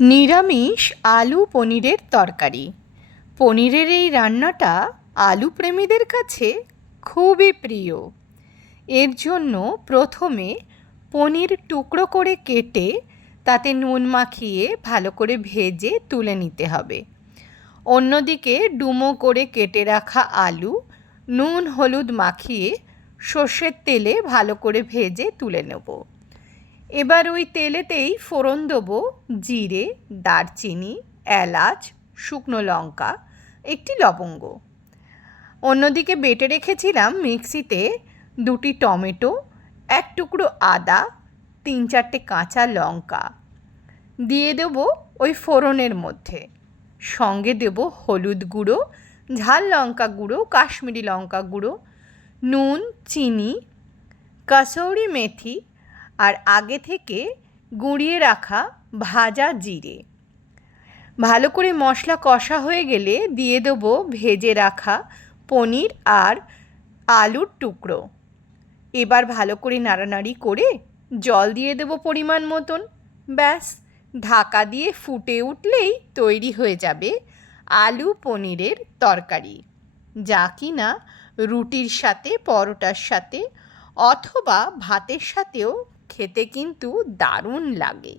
নিরামিষ আলু পনিরের তরকারি। পনিরের এই রান্নাটা আলু প্রেমীদের কাছে খুবই প্রিয়। এর জন্য প্রথমে পনির টুকরো করে কেটে তাতে নুন মাখিয়ে ভালো করে ভেজে তুলে নিতে হবে। অন্যদিকে ডুমো করে কেটে রাখা আলু নুন হলুদ মাখিয়ে সর্ষের তেলে ভালো করে ভেজে তুলে নেব। এবার ওই তেলেতেই ফোড়ন দেবো জিরে, দারচিনি, এলাচ, শুকনো লঙ্কা, একটি লবঙ্গ। অন্যদিকে বেটে রেখেছিলাম মিক্সিতে 2টি টমেটো, 1 টুকরো আদা, 3-4টে কাঁচা লঙ্কা দিয়ে দেবো ওই ফোড়নের মধ্যে। সঙ্গে দেবো হলুদ গুঁড়ো, ঝাল লঙ্কা গুঁড়ো, কাশ্মীরি লঙ্কা গুঁড়ো, নুন, চিনি, কাসৌরি মেথি আর আগে থেকে গুঁড়িয়ে রাখা ভাজা জিরে। ভালো করে মশলা কষা হয়ে গেলে দিয়ে দেবো ভেজে রাখা পনির আর আলুর টুকরো। এবার ভালো করে নাড়ানাড়ি করে জল দিয়ে দেবো পরিমাণ মতন। ব্যাস, ঢাকা দিয়ে ফুটে উঠলেই তৈরি হয়ে যাবে আলু পনিরের তরকারি, যা কিনা রুটির সাথে, পরোটার সাথে অথবা ভাতের সাথেও খেতে কিন্তু দারুণ লাগে।